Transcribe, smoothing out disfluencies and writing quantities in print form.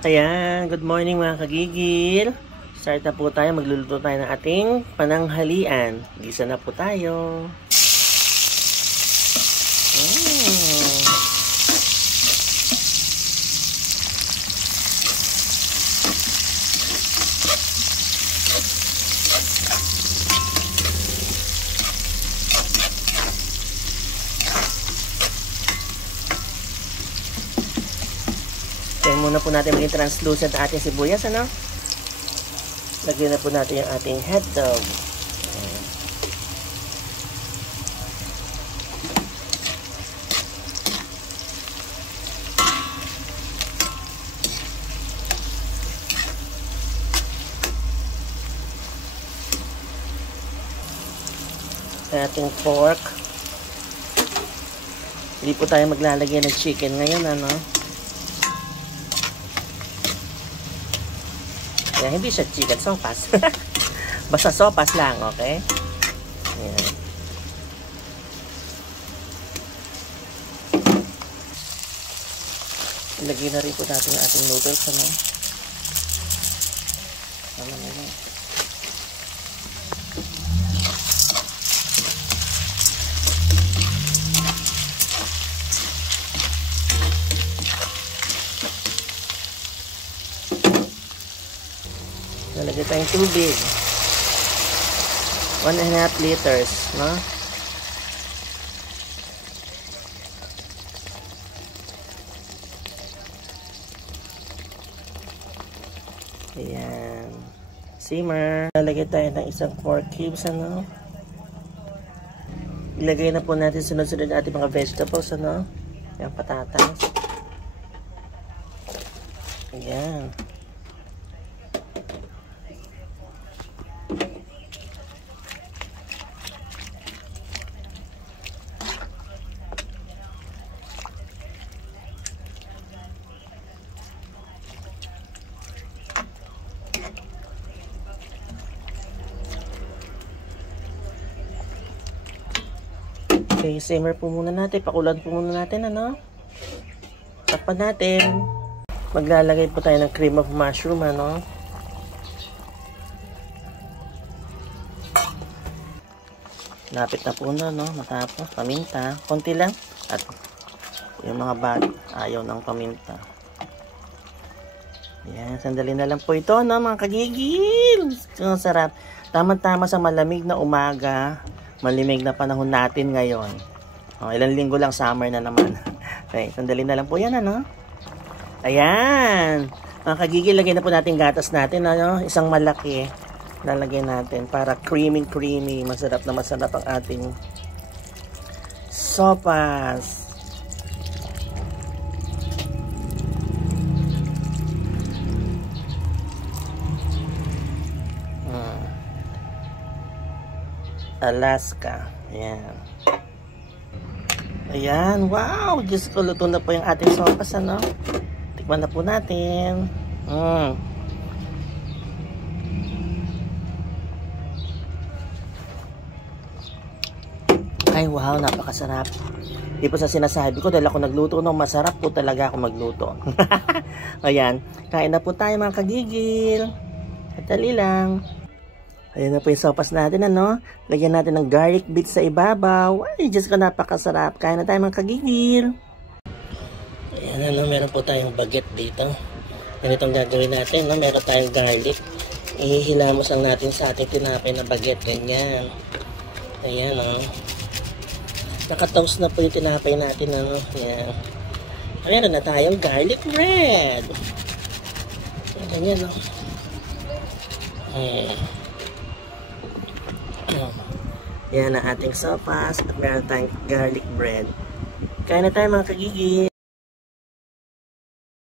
Ayan, good morning mga kagigil. Start na po tayo, magluluto tayo ng ating pananghalian. Gisa na po tayo. Muna po natin maging translucent ating sibuyas, ano? Lagyan na po natin yung ating hotdog. Ating pork. Hindi po tayo maglalagay ng chicken ngayon, ano? Kaya hindi siya chicken sopas. Basta sopas lang, okay? Ayan. Ilagay na rin po natin yung ating noodles, ano? Nalagay tayong tubig. 1.5 liters, no? Ayan. Simmer. Nalagay tayo ng isang 4 cubes, ano? Ilagay na po natin sunod-sunod natin mga vegetables, ano? Yung patatas. Ayan. Okay, simmer po muna natin. Pakulan po muna natin, ano? Takpan natin. Maglalagay po tayo ng cream of mushroom, ano? Lapit na po na, no? Matapos. Paminta. Konti lang. At yung mga bag, ayaw ng paminta. Yan, sandali na lang po ito, no? Mga kagigil. Ang sarap. Tama-tama sa malamig na umaga. Malimig na panahon natin ngayon. Ilang linggo lang, summer na naman. Okay, sandali na lang po yan, ano? Ayan. Mga kagigil, lagyan na po natin gatas natin, ano? Isang malaki. Lalagyan natin para creamy. Masarap na masarap ang ating sopas. Alaska. Ayan. Ayan. Wow! Diyos ko, luto na po yung ating sopas, ano? Tikman na po natin. Ay, wow! Napakasarap. Di po sa sinasabi ko, dahil ako nagluto, no, masarap po talaga ako magluto. Ayan. Kain na po tayo, mga kagigil. Dali lang. Ayan na po yung sopas natin, ano? Lagyan natin ng garlic bits sa ibabaw. Ay, Diyos ko, napakasarap. Kain na tayo, mga kagigil. Ayan, ano? Meron po tayong baguette dito. Ganitong gagawin natin, no? Meron tayong garlic. Ihilamos lang natin sa ating tinapay na baguette. Ganyan. Ayan, no? Nakatoast na po yung tinapay natin, ano? Ayan. Meron na tayong garlic bread. Ganyan, no? Ayan. Yan ang ating sopas at meron tayong garlic bread. Kain na tayo, mga kagigil.